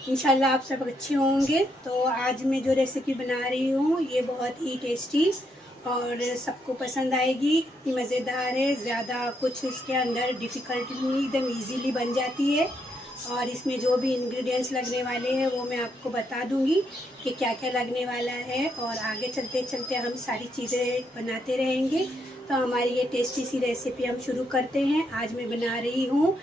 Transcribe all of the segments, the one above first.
इंशाल्लाह आप सब अच्छे होंगे। तो आज मैं जो रेसिपी बना रही हूँ ये बहुत ही टेस्टी और सबको पसंद आएगी। इतनी मज़ेदार है, ज़्यादा कुछ इसके अंदर डिफ़िकल्ट नहीं, एकदम इजीली बन जाती है। और इसमें जो भी इंग्रेडिएंट्स लगने वाले हैं वो मैं आपको बता दूंगी कि क्या क्या लगने वाला है, और आगे चलते चलते हम सारी चीज़ें बनाते रहेंगे। तो हमारी ये टेस्टी सी रेसिपी हम शुरू करते हैं। आज मैं बना रही हूँ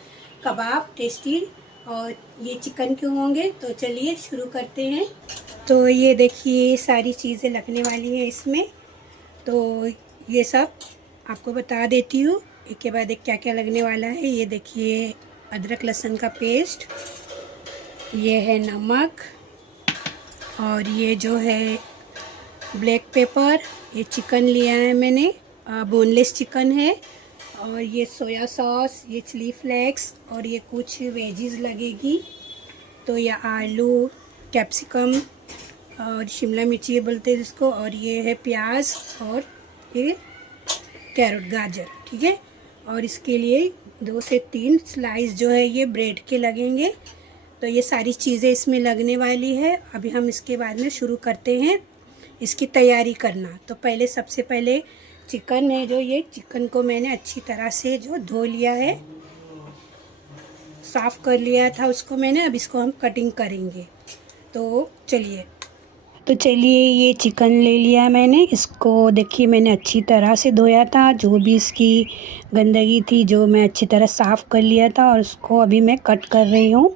कबाब टेस्टी, और ये चिकन के होंगे। तो चलिए शुरू करते हैं। तो ये देखिए सारी चीज़ें लगने वाली हैं इसमें। तो ये सब आपको बता देती हूँ एक के बाद एक क्या क्या लगने वाला है। ये देखिए अदरक लहसुन का पेस्ट, ये है नमक, और ये जो है ब्लैक पेपर, ये चिकन लिया है मैंने, बोनलेस चिकन है, और ये सोया सॉस, ये चिली फ्लेक्स, और ये कुछ वेजीज लगेगी। तो ये आलू, कैप्सिकम और शिमला मिर्ची बोलते हैं जिसको, और ये है प्याज, और ये कैरेट, गाजर, ठीक है। और इसके लिए 2 से 3 स्लाइस जो है ये ब्रेड के लगेंगे। तो ये सारी चीज़ें इसमें लगने वाली है। अभी हम इसके बाद में शुरू करते हैं इसकी तैयारी करना। तो पहले सबसे पहले चिकन है, जो ये चिकन को मैंने अच्छी तरह से जो धो लिया है, साफ़ कर लिया था उसको मैंने। अब इसको हम कटिंग करेंगे। तो चलिए ये चिकन ले लिया मैंने। इसको देखिए मैंने अच्छी तरह से धोया था, जो भी इसकी गंदगी थी जो मैं अच्छी तरह साफ़ कर लिया था, और उसको अभी मैं कट कर रही हूँ।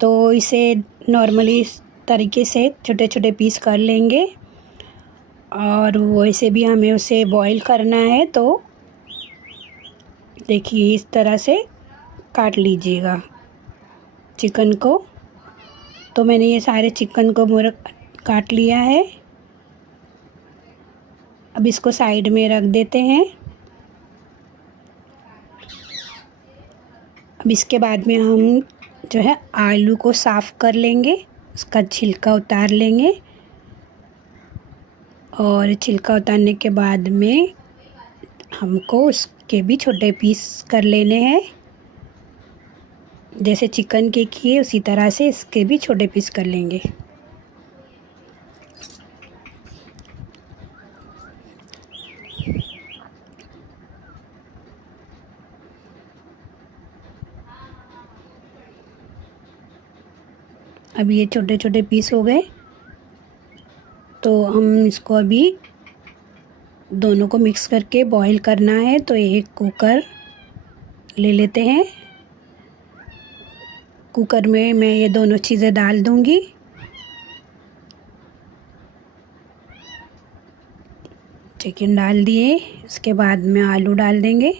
तो इसे नॉर्मली इस तरीके से छोटे छोटे पीस कर लेंगे, और वैसे भी हमें उसे बॉईल करना है। तो देखिए इस तरह से काट लीजिएगा चिकन को। तो मैंने ये सारे चिकन को काट लिया है। अब इसको साइड में रख देते हैं। अब इसके बाद में हम जो है आलू को साफ़ कर लेंगे, उसका छिलका उतार लेंगे, और छिलका उतारने के बाद में हमको उसके भी छोटे पीस कर लेने हैं। जैसे चिकन के किए उसी तरह से इसके भी छोटे पीस कर लेंगे। अब ये छोटे छोटे पीस हो गए। तो हम इसको अभी दोनों को मिक्स करके बॉईल करना है। तो एक कुकर ले लेते हैं। कुकर में मैं ये दोनों चीज़ें डाल दूंगी। चिकन डाल दिए, उसके बाद में आलू डाल देंगे।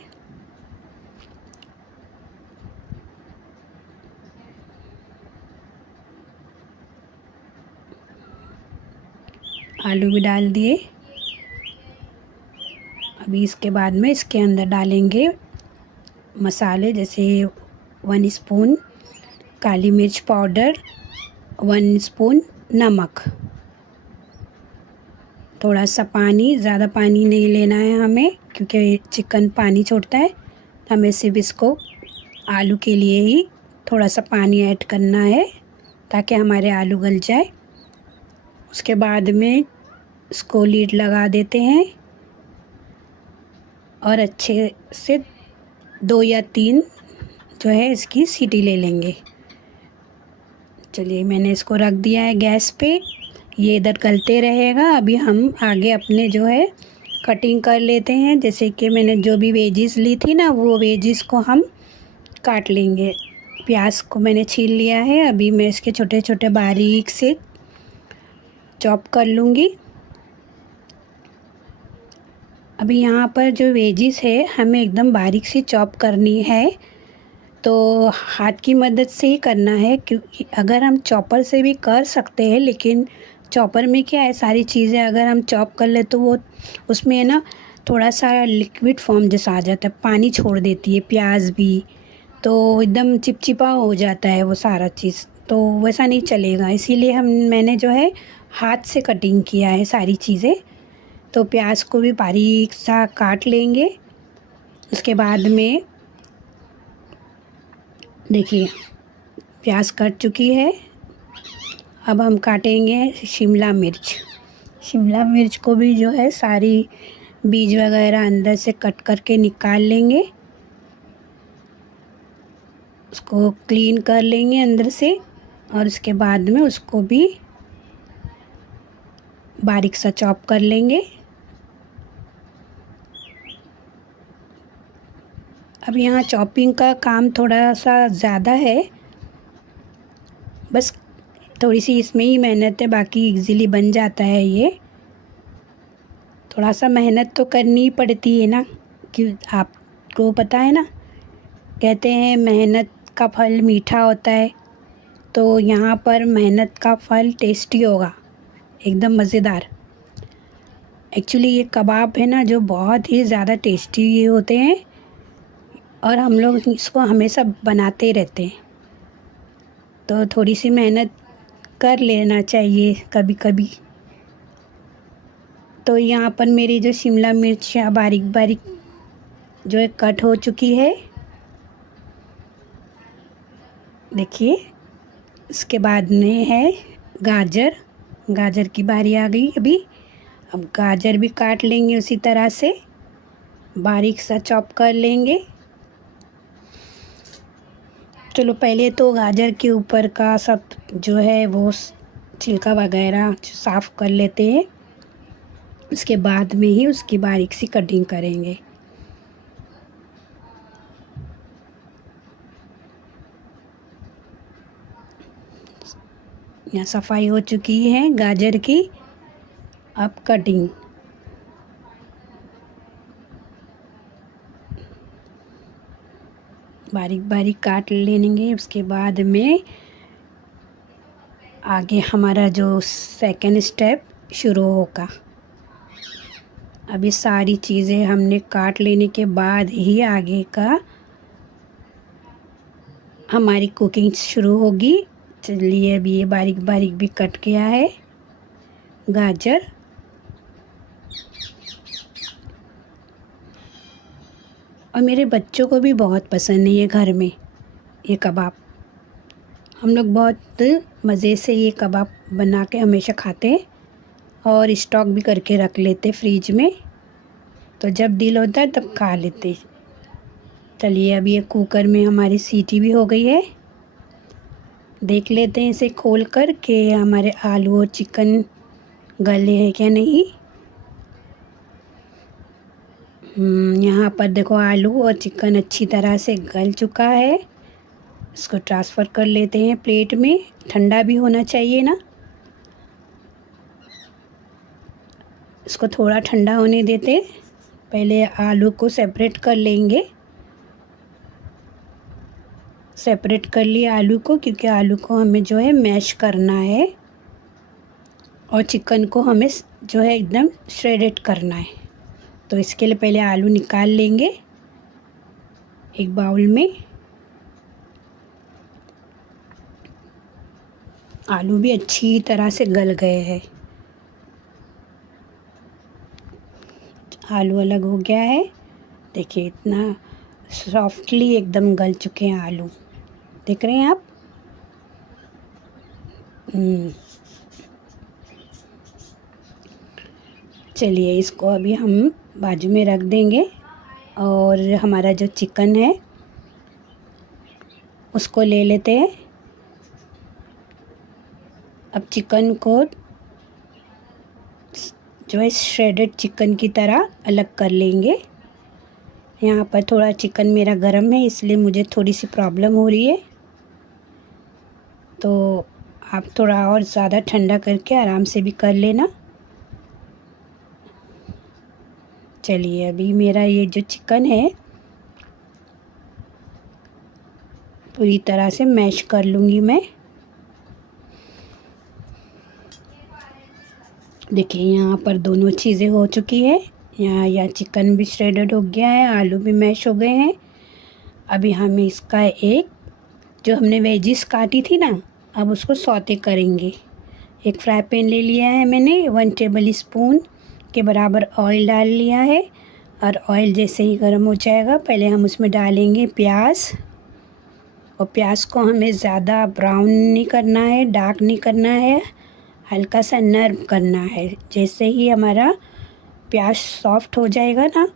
आलू भी डाल दिए। अभी इसके बाद में इसके अंदर डालेंगे मसाले, जैसे 1 स्पून काली मिर्च पाउडर, 1 स्पून नमक, थोड़ा सा पानी, ज़्यादा पानी नहीं लेना है हमें क्योंकि चिकन पानी छोड़ता है। हमें सिर्फ इसको आलू के लिए ही थोड़ा सा पानी ऐड करना है ताकि हमारे आलू गल जाए। उसके बाद में इसको लीड लगा देते हैं, और अच्छे से 2 या 3 जो है इसकी सीटी ले लेंगे। चलिए मैंने इसको रख दिया है गैस पे, ये इधर गलते रहेगा। अभी हम आगे अपने जो है कटिंग कर लेते हैं। जैसे कि मैंने जो भी वेजिस ली थी ना, वो वेजिस को हम काट लेंगे। प्याज को मैंने छील लिया है, अभी मैं इसके छोटे छोटे बारीक से चॉप कर लूँगी। अभी यहाँ पर जो वेजिस है हमें एकदम बारीक सी चॉप करनी है, तो हाथ की मदद से ही करना है, क्योंकि अगर हम चॉपर से भी कर सकते हैं, लेकिन चॉपर में क्या है, सारी चीज़ें अगर हम चॉप कर ले तो वो उसमें है ना थोड़ा सा लिक्विड फॉर्म जैसा आ जाता है, पानी छोड़ देती है प्याज भी, तो एकदम चिपचिपा हो जाता है वो सारा चीज़, तो वैसा नहीं चलेगा। इसीलिए मैंने जो है हाथ से कटिंग किया है सारी चीज़ें। तो प्याज को भी बारीक सा काट लेंगे। उसके बाद में देखिए प्याज कट चुकी है, अब हम काटेंगे शिमला मिर्च। शिमला मिर्च को भी जो है सारी बीज वगैरह अंदर से कट करके निकाल लेंगे, उसको क्लीन कर लेंगे अंदर से, और उसके बाद में उसको भी बारीक सा चॉप कर लेंगे। अब यहाँ चॉपिंग का काम थोड़ा सा ज़्यादा है, बस थोड़ी सी इसमें ही मेहनत है, बाकी इजीली बन जाता है ये। थोड़ा सा मेहनत तो करनी ही पड़ती है ना, कि आपको पता है ना, कहते हैं मेहनत का फल मीठा होता है, तो यहाँ पर मेहनत का फल टेस्टी होगा, एकदम मज़ेदार। एक्चुअली ये कबाब है ना जो बहुत ही ज़्यादा टेस्टी होते हैं, और हम लोग इसको हमेशा बनाते रहते हैं, तो थोड़ी सी मेहनत कर लेना चाहिए कभी कभी। तो यहाँ पर मेरी जो शिमला मिर्च बारीक बारीक जो है कट हो चुकी है, देखिए। इसके बाद में है गाजर। गाजर की बारी आ गई अभी। अब गाजर भी काट लेंगे उसी तरह से, बारीक सा चॉप कर लेंगे। चलो पहले तो गाजर के ऊपर का सब जो है वो छिलका वगैरह साफ़ कर लेते हैं, उसके बाद में ही उसकी बारीक सी कटिंग करेंगे। यहाँ सफाई हो चुकी है गाजर की, अब कटिंग। बारीक बारीक काट लेंगे, उसके बाद में आगे हमारा जो सेकंड स्टेप शुरू होगा। अभी सारी चीज़ें हमने काट लेने के बाद ही आगे का हमारी कुकिंग शुरू होगी। चलिए अभी ये बारीक बारीक भी कट गया है गाजर। और मेरे बच्चों को भी बहुत पसंद है ये घर में ये कबाब। हम लोग बहुत मज़े से ये कबाब बना के हमेशा खाते हैं, और स्टॉक भी करके रख लेते फ्रिज में, तो जब दिल होता है तब खा लेते। चलिए अब ये कुकर में हमारी सीटी भी हो गई है, देख लेते हैं इसे खोल कर के हमारे आलू और चिकन गले हैं क्या नहीं। यहाँ पर देखो आलू और चिकन अच्छी तरह से गल चुका है। इसको ट्रांसफ़र कर लेते हैं प्लेट में, ठंडा भी होना चाहिए ना। इसको थोड़ा ठंडा होने देते, पहले आलू को सेपरेट कर लेंगे। सेपरेट कर लिया आलू को, क्योंकि आलू को हमें जो है मैश करना है, और चिकन को हमें जो है एकदम श्रेडेड करना है। तो इसके लिए पहले आलू निकाल लेंगे एक बाउल में। आलू भी अच्छी तरह से गल गए हैं, आलू अलग हो गया है, देखिए इतना सॉफ्टली एकदम गल चुके हैं आलू, देख रहे हैं आप। चलिए इसको अभी हम बाजू में रख देंगे, और हमारा जो चिकन है उसको ले लेते हैं। अब चिकन को जो है श्रेडेड चिकन की तरह अलग कर लेंगे। यहाँ पर थोड़ा चिकन मेरा गरम है, इसलिए मुझे थोड़ी सी प्रॉब्लम हो रही है, तो आप थोड़ा और ज़्यादा ठंडा करके आराम से भी कर लेना। चलिए अभी मेरा ये जो चिकन है पूरी तरह से मैश कर लूँगी मैं। देखिए यहाँ पर दोनों चीज़ें हो चुकी है, यहाँ चिकन भी श्रेडेड हो गया है, आलू भी मैश हो गए हैं। अभी हम इसका एक जो हमने वेजिस काटी थी ना, अब उसको सौते करेंगे। एक फ्राई पैन ले लिया है मैंने, 1 टेबल स्पून के बराबर ऑयल डाल लिया है, और ऑयल जैसे ही गर्म हो जाएगा पहले हम उसमें डालेंगे प्याज, और प्याज को हमें ज़्यादा ब्राउन नहीं करना है, डार्क नहीं करना है, हल्का सा नर्म करना है। जैसे ही हमारा प्याज सॉफ्ट हो जाएगा ना,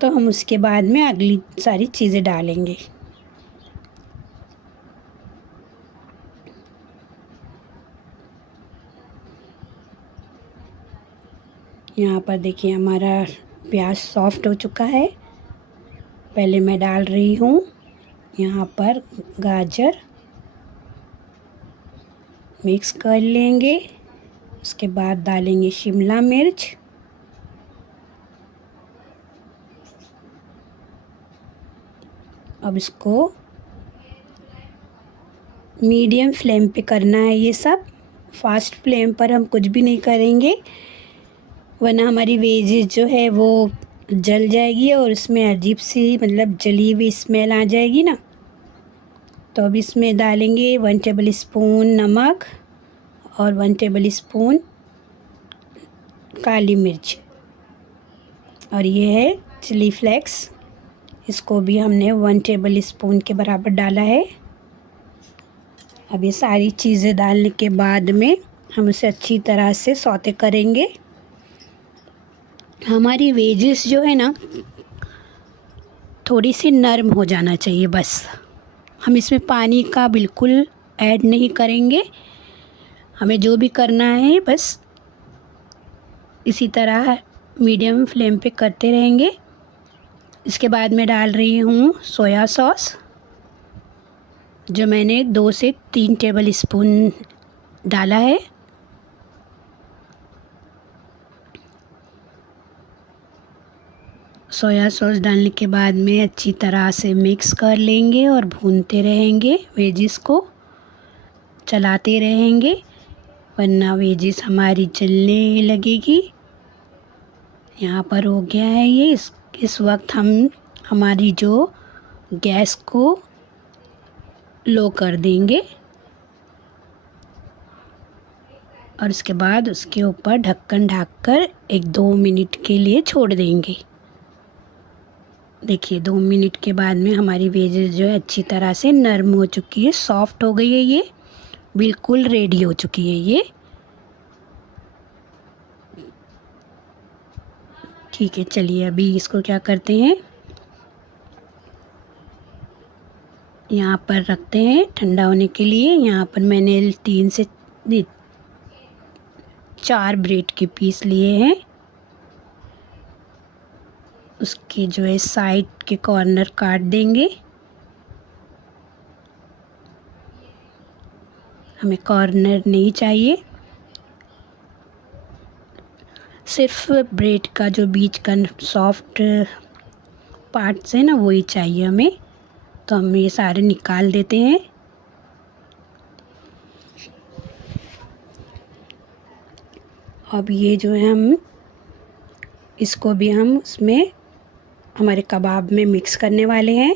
तो हम उसके बाद में अगली सारी चीज़ें डालेंगे। यहाँ पर देखिए हमारा प्याज सॉफ्ट हो चुका है। पहले मैं डाल रही हूँ यहाँ पर गाजर, मिक्स कर लेंगे। उसके बाद डालेंगे शिमला मिर्च, अब इसको मीडियम फ्लेम पे करना है ये सब। फास्ट फ्लेम पर हम कुछ भी नहीं करेंगे, वरना हमारी वेजेस जो है वो जल जाएगी और उसमें अजीब सी मतलब जली हुई स्मेल आ जाएगी ना। तो अब इसमें डालेंगे 1 टेबल स्पून नमक और 1 टेबल स्पून काली मिर्च, और ये है चिली फ्लेक्स, इसको भी हमने 1 टेबल स्पून के बराबर डाला है। अब ये सारी चीज़ें डालने के बाद में हम उसे अच्छी तरह से सौते करेंगे। हमारी वेजेस जो है ना थोड़ी सी नरम हो जाना चाहिए बस। हम इसमें पानी का बिल्कुल ऐड नहीं करेंगे। हमें जो भी करना है बस इसी तरह मीडियम फ्लेम पे करते रहेंगे। इसके बाद मैं डाल रही हूँ सोया सॉस, जो मैंने 2 से 3 टेबल स्पून डाला है। सोया सॉस डालने के बाद में अच्छी तरह से मिक्स कर लेंगे और भूनते रहेंगे, वेजिस को चलाते रहेंगे, वरना वेजिस हमारी जलने लगेगी। यहाँ पर हो गया है ये। इस वक्त हम हमारी जो गैस को लो कर देंगे और उसके बाद उसके ऊपर ढक्कन ढककर 1-2 मिनट के लिए छोड़ देंगे। देखिए 2 मिनट के बाद में हमारी वेजेस जो है अच्छी तरह से नरम हो चुकी है, सॉफ्ट हो गई है, ये बिल्कुल रेडी हो चुकी है ये। ठीक है, चलिए अभी इसको क्या करते हैं, यहाँ पर रखते हैं ठंडा होने के लिए। यहाँ पर मैंने 3 से 4 ब्रेड के पीस लिए हैं। उसके जो है साइड के कॉर्नर काट देंगे। हमें कॉर्नर नहीं चाहिए, सिर्फ ब्रेड का जो बीच का सॉफ्ट पार्ट्स है ना वही चाहिए हमें। तो हम ये सारे निकाल देते हैं। अब ये जो है हम इसको भी हम उसमें हमारे कबाब में मिक्स करने वाले हैं।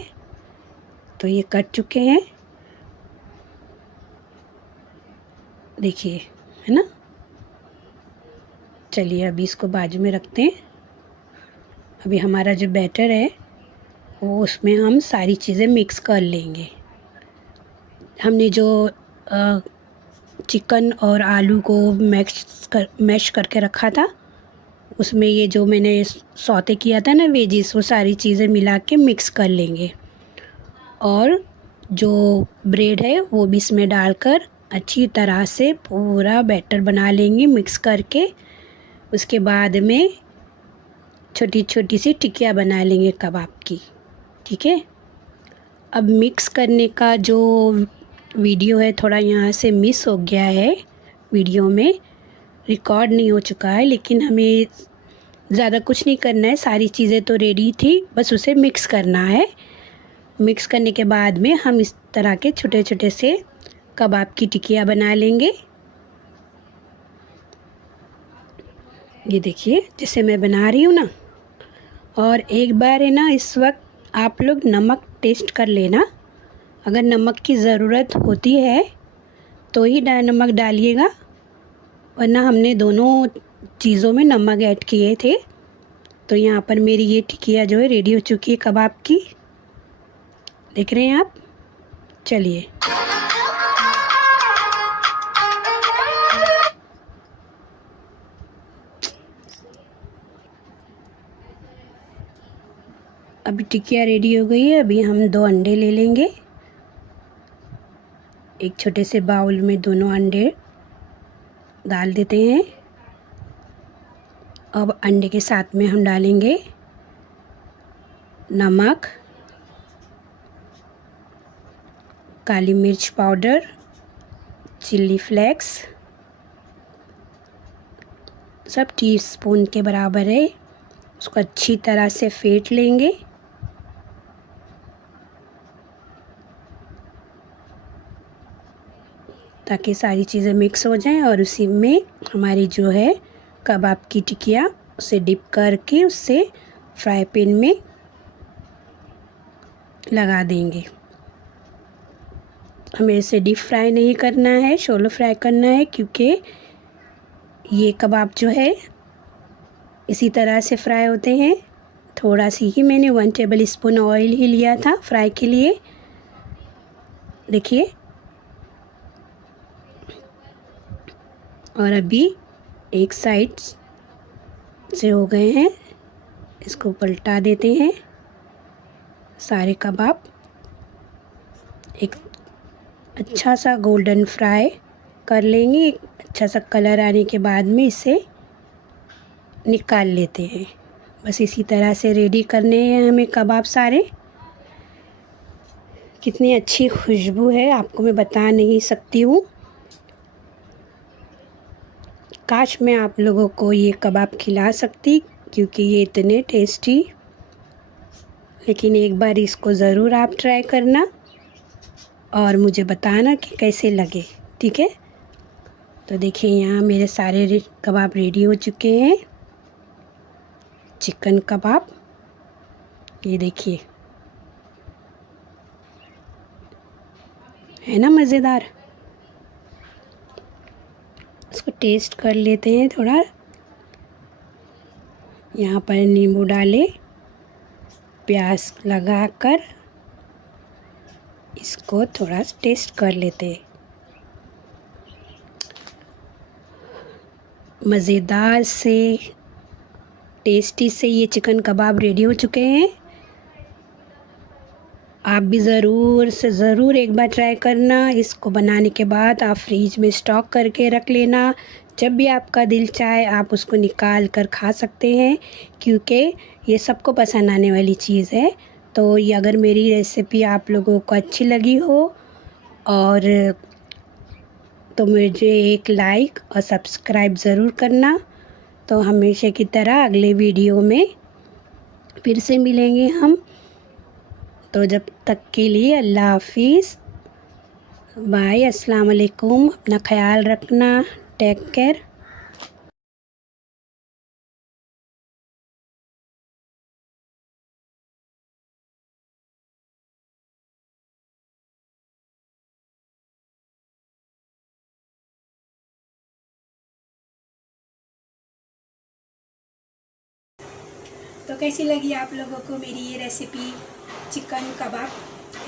तो ये कट चुके हैं, देखिए, है ना। चलिए अभी इसको बाजू में रखते हैं। अभी हमारा जो बैटर है वो उसमें हम सारी चीज़ें मिक्स कर लेंगे। हमने जो चिकन और आलू को मैश करके रखा था, उसमें ये जो मैंने सौते किया था ना वेजिस, वो सारी चीज़ें मिला के मिक्स कर लेंगे। और जो ब्रेड है वो भी इसमें डालकर अच्छी तरह से पूरा बैटर बना लेंगे मिक्स करके। उसके बाद में छोटी छोटी सी टिकिया बना लेंगे कबाब की। ठीक है, अब मिक्स करने का जो वीडियो है थोड़ा यहाँ से मिस हो गया है, वीडियो में रिकॉर्ड नहीं हो चुका है, लेकिन हमें ज़्यादा कुछ नहीं करना है, सारी चीज़ें तो रेडी थी, बस उसे मिक्स करना है। मिक्स करने के बाद में हम इस तरह के छोटे छोटे से कबाब की टिकिया बना लेंगे। ये देखिए जैसे मैं बना रही हूँ ना। और एक बार है ना, इस वक्त आप लोग नमक टेस्ट कर लेना, अगर नमक की ज़रूरत होती है तो ही नमक डालिएगा, वरना हमने दोनों चीज़ों में नमक ऐड किए थे। तो यहाँ पर मेरी ये टिकिया जो है रेडी हो चुकी है कबाब की। देख रहे हैं आप। चलिए अभी टिकिया रेडी हो गई है। अभी हम 2 अंडे ले लेंगे। एक छोटे से बाउल में दोनों अंडे डाल देते हैं। अब अंडे के साथ में हम डालेंगे नमक, काली मिर्च पाउडर, चिल्ली फ्लेक्स, सब टीस्पून के बराबर है। उसको अच्छी तरह से फेंट लेंगे। ताकि सारी चीज़ें मिक्स हो जाएं और उसी में हमारी जो है कबाब की टिकिया उसे डिप करके उससे फ्राई पैन में लगा देंगे। हमें इसे डीप फ्राई नहीं करना है, शोलो फ्राई करना है, क्योंकि ये कबाब जो है इसी तरह से फ्राई होते हैं। थोड़ा सी ही मैंने 1 टेबल स्पून ऑयल ही लिया था फ्राई के लिए। देखिए, और अभी एक साइड से हो गए हैं, इसको पलटा देते हैं। सारे कबाब एक अच्छा सा गोल्डन फ्राई कर लेंगे। एक अच्छा सा कलर आने के बाद में इसे निकाल लेते हैं। बस इसी तरह से रेडी करने हैं हमें कबाब सारे। कितनी अच्छी खुशबू है आपको मैं बता नहीं सकती हूँ। काश मैं आप लोगों को ये कबाब खिला सकती, क्योंकि ये इतने टेस्टी। लेकिन एक बार इसको ज़रूर आप ट्राई करना और मुझे बताना कि कैसे लगे, ठीक है। तो देखिए, यहाँ मेरे सारे कबाब रेडी हो चुके हैं। चिकन कबाब, ये देखिए, है ना मज़ेदार। इसको टेस्ट कर लेते हैं थोड़ा। यहाँ पर नींबू डाले, प्याज लगाकर इसको थोड़ा टेस्ट कर लेते हैं। मज़ेदार से टेस्टी से ये चिकन कबाब रेडी हो चुके हैं। आप भी ज़रूर से ज़रूर एक बार ट्राई करना। इसको बनाने के बाद आप फ्रीज में स्टॉक करके रख लेना। जब भी आपका दिल चाहे आप उसको निकाल कर खा सकते हैं, क्योंकि ये सबको पसंद आने वाली चीज़ है। तो ये अगर मेरी रेसिपी आप लोगों को अच्छी लगी हो और तो मुझे एक लाइक और सब्सक्राइब ज़रूर करना। तो हमेशा की तरह अगले वीडियो में फिर से मिलेंगे हम। तो जब तक के लिए अल्लाह हाफिज़, बाय, अस्सलाम वालेकुम। अपना ख्याल रखना, टेक केयर। तो कैसी लगी आप लोगों को मेरी ये रेसिपी चिकन कबाब?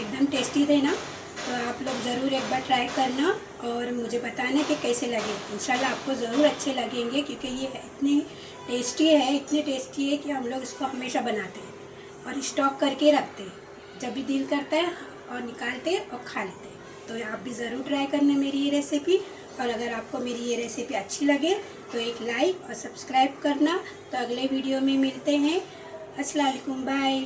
एकदम टेस्टी थे ना। तो आप लोग ज़रूर एक बार ट्राई करना और मुझे बताना कि कैसे लगे। इंशाल्लाह आपको ज़रूर अच्छे लगेंगे, क्योंकि ये इतने टेस्टी है कि हम लोग इसको हमेशा बनाते हैं और स्टॉक करके रखते हैं। जब भी दिल करता है और निकालते हैं और खा लेते हैं। तो आप भी ज़रूर ट्राई करना मेरी ये रेसिपी। और अगर आपको मेरी ये रेसिपी अच्छी लगे तो एक लाइक और सब्सक्राइब करना। तो अगले वीडियो में मिलते हैं। अस्सलाम वालेकुम, बाय।